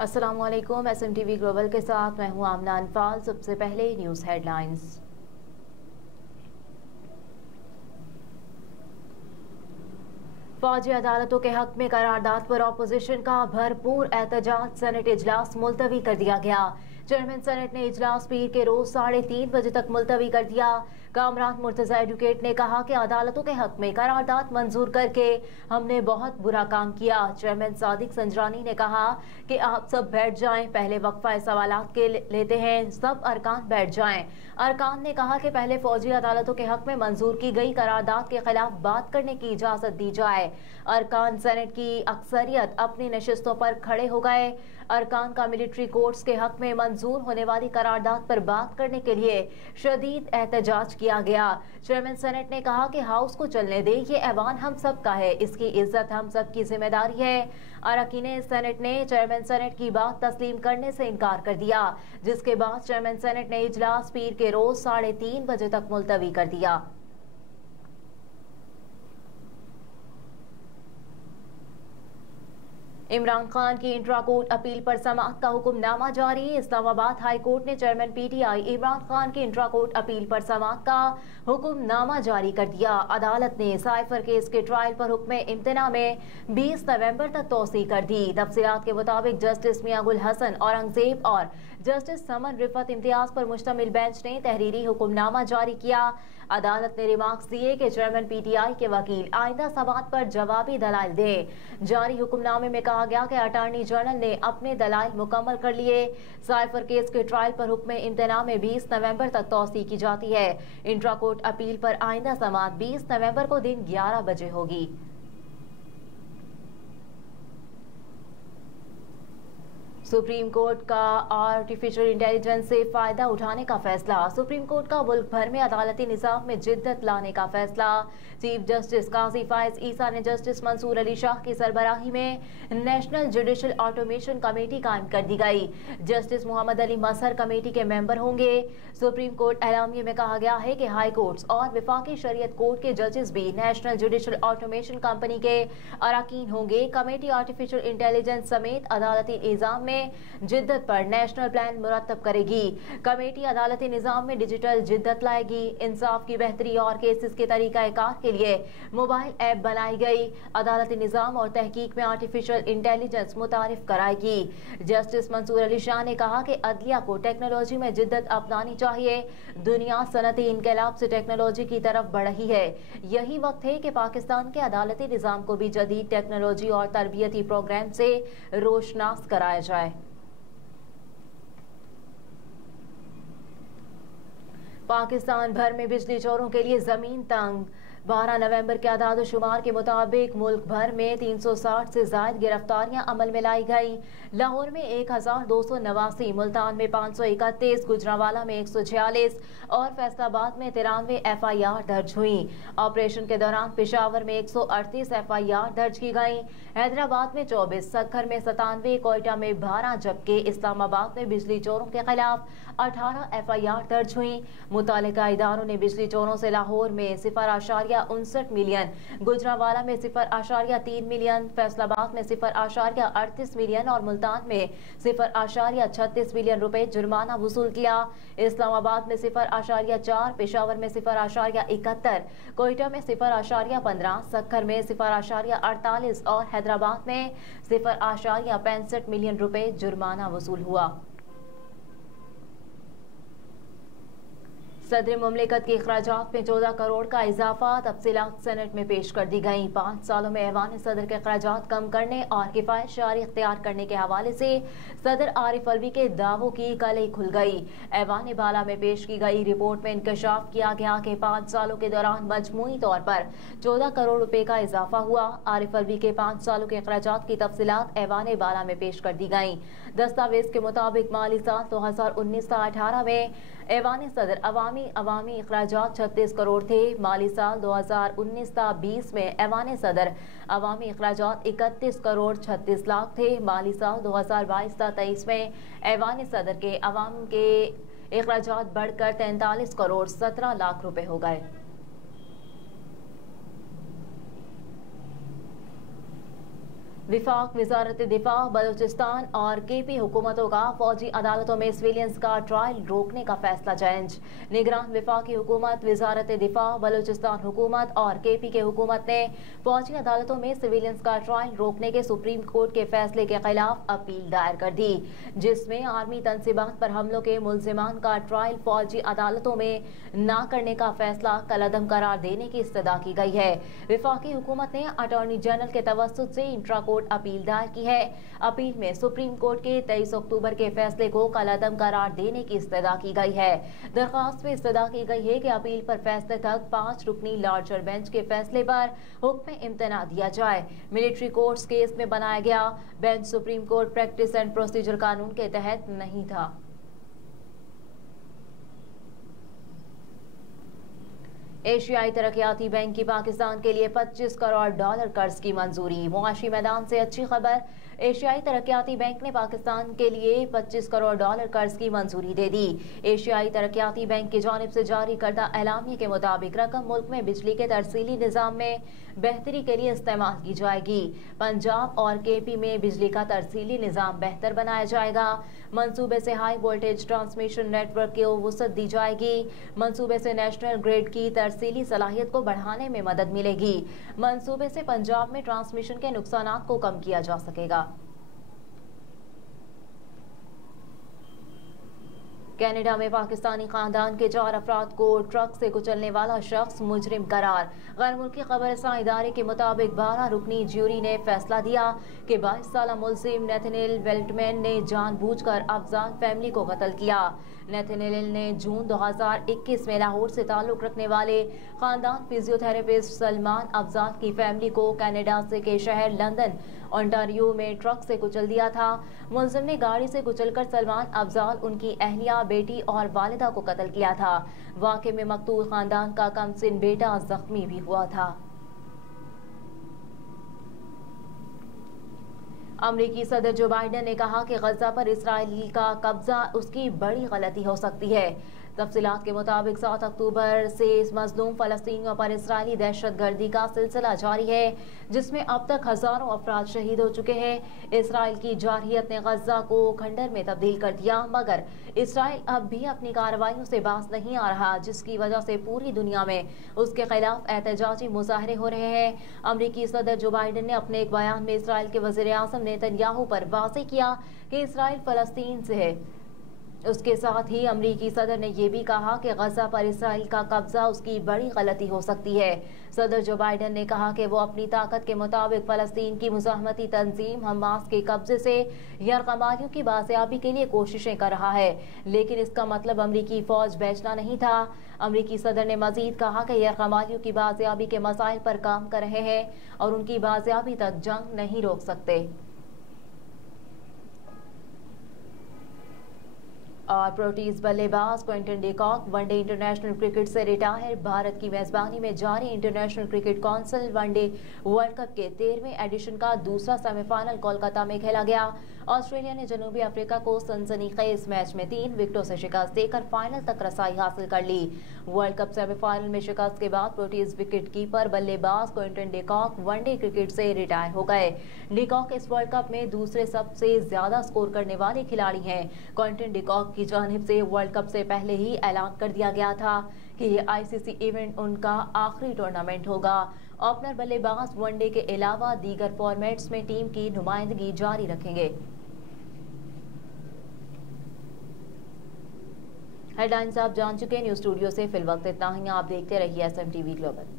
अस्सलाम वालेकुम। SMTV global के साथ मैं हूं आमना अनफाल। सबसे पहले न्यूज़ हेडलाइंस। फौजी अदालतों के हक में करारदाद पर ऑपोजिशन का भरपूर एहतजाज। सेनेट इजलास मुलतवी कर दिया गया। चेयरमैन सेनेट ने इजलास पीर के रोज 3:30 बजे तक मुलतवी कर दिया। कामरान मुर्तजा एडवोकेट ने कहा कि अदालतों के हक में करारदाद मंजूर करके हमने बहुत बुरा काम किया। चेयरमैन सादिक संजरानी ने कहा कि आप सब बैठ जाएं, पहले वक्फा सवालात के लेते हैं, सब अरकान बैठ जाएं। अरकान ने कहा कि पहले फौजी अदालतों के हक में मंजूर की गई करारदाद के खिलाफ बात करने की इजाजत दी जाए। अरकान सेनेट की अक्सरियत अपनी नशिस्तों पर खड़े हो गए। अरकान का मिलिट्री कोर्ट्स के हक में मंजूर होने वाली करारदाद पर बात करने के लिए शदीद एहतजाज किया गया। चेयरमैन सेनेट ने कहा कि हाउस को चलने दे, ये ऐवान हम सब का है, इसकी इज्जत हम सब की जिम्मेदारी है। अरकान सेनेट ने चेयरमैन सेनेट की बात तस्लीम करने से इनकार कर दिया, जिसके बाद चेयरमैन सेनेट ने इजलास पीर के रोज 3:30 बजे तक मुलतवी कर दिया। इमरान खान की इंट्रा कोर्ट अपील पर समाअत का हुक्मनामा जारी। इस्लामाबाद हाई कोर्ट ने चेयरमैन PTI इमरान खान की इंट्रा कोर्ट अपील पर समाअत का हुक्मनामा जारी कर दिया। अदालत ने साइफर केस के ट्रायल पर हुक्म इम्तना में 20 नवंबर तक तौसी कर दी। तफसीलात के मुताबिक जस्टिस मियां गुल हसन औरंगजेब और जस्टिस समन रिफत इम्तियाज पर मुश्तमिल बेंच ने तहरीरी हुक्मनामा जारी किया। अदालत ने रिमार्क्स दिए कि चेयरमैन PTI के वकील आइंदा समाअत पर जवाबी दलाइल दें। जारी हुक्मनामे में कहा गया कि अटॉर्नी जनरल ने अपने दलाइल मुकम्मल कर लिए। साइफर केस के ट्रायल पर हुक्म इम्तना में 20 नवंबर तक तौसी की जाती है। इंट्रा कोर्ट अपील पर आइंदा समाअत 20 नवंबर को दिन 11 बजे होगी। सुप्रीम कोर्ट का आर्टिफिशियल इंटेलिजेंस से फायदा उठाने का फैसला। सुप्रीम कोर्ट का मुल्क भर में अदालती निजाम में जिद्दत लाने का फैसला। चीफ जस्टिस काजी फायज ईसा ने जस्टिस मंसूर अली शाह की सरबराही में नेशनल जुडिशल ऑटोमेशन कमेटी कायम कर दी गई। जस्टिस मोहम्मद अली मजहर कमेटी के मेंबर होंगे। सुप्रीम कोर्ट एलामिया में कहा गया है कि हाई कोर्ट्स और विफाकी शरीयत कोर्ट के जजेस भी नेशनल जुडिशल ऑटोमेशन कंपनी के अरकान होंगे। कमेटी आर्टिफिशियल इंटेलिजेंस समेत अदालती निजाम में जिद्दत पर नेशनल प्लान मुरतब करेगी। कमेटी अदालती निजाम में डिजिटल जिद्दत लाएगी। इंसाफ की बेहतरी और केसेस के तरीकाकार के लिए मोबाइल ऐप बनाई गई। अदालती निजाम और तहकीक में आर्टिफिशियल इंटेलिजेंस मुतारिफ कराएगी। जस्टिस मंसूर अली शाह ने कहा कि अदलिया को टेक्नोलॉजी में जिद्दत अपनानी चाहिए। दुनिया सनती इनकलाब से टेक्नोलॉजी की तरफ बढ़ रही है। यही वक्त है कि पाकिस्तान के अदालती निजाम को भी जदीद टेक्नोलॉजी और तरबियती प्रोग्राम से रोशनास कराया जाए। पाकिस्तान भर में बिजली चोरों के लिए जमीन तंग। 12 नवंबर के आदाद शुमार के मुताबिक मुल्क भर में 360 से ज्यादा गिरफ्तारियां अमल में लाई गई। लाहौर में 1289, मुल्तान में 531, गुजरांवाला में 146 और फैसलाबाद में 93 FIR दर्ज हुई। ऑपरेशन के दौरान पेशावर में 138 FIR दर्ज की गई। हैदराबाद में 24, सक्खर में 97, कोयटा में 12 जबकि इस्लामाबाद में बिजली चोरों के खिलाफ 18 FIR दर्ज हुई। मुतालिका इदारों ने बिजली चोरों से लाहौर में 0.59 मिलियन, गुजरांवाला में 0.3 मिलियन, फैसलाबाद में 0.38 मिलियन और मुल्तान में 0.36 मिलियन रुपए जुर्माना वसूल किया। इस्लामाबाद में 0.4, पेशावर में 0.71, कोयटा में 0.15, सक्खर में 0.48 और हैदराबाद में 0.65 मिलियन रुपए जुर्माना वसूल हुआ। सदर मुमलिकत के अखराजात में 14 करोड़ का इजाफा। तफसीलात सेनेट में पेश कर दी गई। 5 सालों में ऐवान सदर के अखराजात कम करने और किफायत शारी इख्तियार करने के हवाले से सदर आरिफ अलवी के दावों की कली खुल गई। ऐवान बाला में पेश की गई रिपोर्ट में इंकशाफ किया गया कि 5 सालों के दौरान मजमूई तौर पर 14 करोड़ रुपए का इजाफा हुआ। आरिफ अलवी के 5 सालों के अखराजात की तफसीलात ऐवान बाला में पेश कर दी गई। दस्तावेज के मुताबिक माली साल 2019-18 में ऐवान सदर अवामी अखराजात 36 करोड़ थे। माली साल 2019-20 में ऐवान सदर अवामी अखराजात 31 करोड़ 36 लाख थे। माली साल 2022-23 में ऐवान सदर के अवाम के अखराजात बढ़कर 43 करोड़ 17 लाख रुपए हो गए। विफाक वजारत दिफा बलूचिस्तान और केपी हुकूमतों का फौजी अदालतों में सिविलियंस का ट्रायल रोकने का फैसला चैलेंज। निगरान विफाकी हुकूमत, वजारत दिफा, बलूचिस्तान हुकूमत और केपी के हुकूमत ने फौजी अदालतों में सिविलियंस का ट्रायल रोकने के सुप्रीम कोर्ट के फैसले के खिलाफ अपील दायर कर दी, जिसमें आर्मी तनसीबात पर हमलों के मुल्जिमान का ट्रायल फौजी अदालतों में न करने का फैसला कलअदम करार देने की इस्तदा की गई है। विफाकी हुकूमत ने अटॉर्नी जनरल के तवस्सुत से इंट्रा कोर्ट अपील दायर की है। अपील में सुप्रीम कोर्ट के 23 अक्टूबर के फैसले को कलअदम करार देने की इस्तदा की गई है। दरखास्त में इस्तदा की गई है कि अपील पर फैसले तक 5 रुकनी लार्जर बेंच के फैसले पर हुक्म इम्तना दिया जाए। मिलिट्री कोर्ट्स केस में बनाया गया bench supreme court practice and procedure कानून के तहत नहीं था। एशियाई तरक्याती बैंक की पाकिस्तान के लिए $25 करोड़ कर्ज की मंजूरी। मुआशी मैदान से अच्छी खबर। एशियाई तरक्याती बैंक ने पाकिस्तान के लिए $25 करोड़ कर्ज की मंजूरी दे दी। एशियाई तरक्याती बैंक की जानिब से जारी करदा एलामिया के मुताबिक रकम मुल्क में बिजली के तरसीली निज़ाम में बेहतरी के लिए इस्तेमाल की जाएगी। पंजाब और केपी में बिजली का तरसीली निज़ाम बेहतर बनाया जाएगा। मंसूबे से हाई वोल्टेज ट्रांसमिशन नेटवर्क को वुसअत दी जाएगी। मंसूबे से नेशनल ग्रिड की तरसीली सलाहियत को बढ़ाने में मदद मिलेगी। मंसूबे से पंजाब में ट्रांसमिशन के नुकसानात को कम किया जा सकेगा। कनाडा में पाकिस्तानी खानदान के 4 अफराद को ट्रक से कुचलने वाला शख्स मुजरिम करार। गैर मुल्की खबरसां इदारे के मुताबिक 12 रुकनी ज्यूरी ने फैसला दिया कि 22 साल मुलजिम नेथनियल वेल्टमैन ने जानबूझकर अफजाल फैमिली को कत्ल किया। नेथनियल ने जून 2021 में लाहौर से ताल्लुक रखने वाले खानदान फिजियोथेरेपिस्ट सलमान अफजाल की फैमिली को कनाडा से के शहर लंदन ओंटारियो में ट्रक से कुचल दिया था। मुलजिम ने गाड़ी से कुचलकर सलमान अफजाल, उनकी अहलिया, बेटी और वालिदा को कत्ल किया था। वाक़े में मकतूल खानदान का कमसिन बेटा जख्मी भी हुआ था। अमरीकी सदर जो बाइडन ने कहा कि गजा पर इसराइल का कब्जा उसकी बड़ी गलती हो सकती है। तफसीलात के मुताबिक 7 अक्टूबर से मजलूम फलस्तीनियों पर इसराइली दहशतगर्दी का सिलसिला जारी है, जिसमें अब तक हजारों अफराद शहीद हो चुके हैं। इसराइल की जारहियत ने गजा को खंडर में तब्दील कर दिया, मगर इसराइल अब भी अपनी कार्रवाइयों से बाज नहीं आ रहा, जिसकी वजह से पूरी दुनिया में उसके खिलाफ एहतजाजी मुजाहरे हो रहे हैं। अमरीकी सदर जो बाइडन ने अपने एक बयान में इसराइल के वज़ीर आज़म नेतन्याहू पर वाज़ेह किया कि इसराइल फलस्तीन से है। उसके साथ ही अमरीकी सदर ने यह भी कहा कि गजा पर इसराइल का कब्जा उसकी बड़ी गलती हो सकती है। सदर जो बाइडन ने कहा कि वो अपनी ताकत के मुताबिक फलस्तीन की मुजाहमती तंजीम हमास के कब्जे से यरगमालियों की बाजियाबी के लिए कोशिशें कर रहा है, लेकिन इसका मतलब अमरीकी फौज बेचना नहीं था। अमरीकी सदर ने मजीद कहा कि यरगमालियों की बाजियाबी के मसाइल पर काम कर रहे हैं और उनकी बाजियाबी तक जंग नहीं रोक सकते। और प्रोटीज बल्लेबाज Quinton de Kock one day international cricket से रिटायर। भारत की मेजबानी में जारी International Cricket Council one day World Cup के 13वें एडिशन का दूसरा सेमीफाइनल कोलकाता में खेला गया। ऑस्ट्रेलिया ने जनूबी अफ्रीका को सनसनीखेज मैच में 3 विकेटों से शिकस्त देकर फाइनल तक रसाई हासिल कर ली। वर्ल्ड कप सेमीफाइनल में शिकस्त के बाद प्रोटीज विकेट कीपर बल्लेबाज Quinton de Kock one day cricket से रिटायर हो गए। डी कॉक इस वर्ल्ड कप में दूसरे सबसे ज्यादा स्कोर करने वाले खिलाड़ी हैं। क्विंटन डी कॉक की जानिब से वर्ल्ड कप से पहले ही ऐलान कर दिया गया था कि ये आईसीसी इवेंट उनका आखिरी टूर्नामेंट होगा। ओपनर बल्लेबाज वनडे के अलावा दीगर फॉर्मेट्स में टीम की नुमाइंदगी जारी रखेंगे। हेडलाइंस आप जान चुके हैं। न्यूज स्टूडियो से फिलवक्त इतना ही। आप देखते रहिए एसएमटीवी ग्लोबल।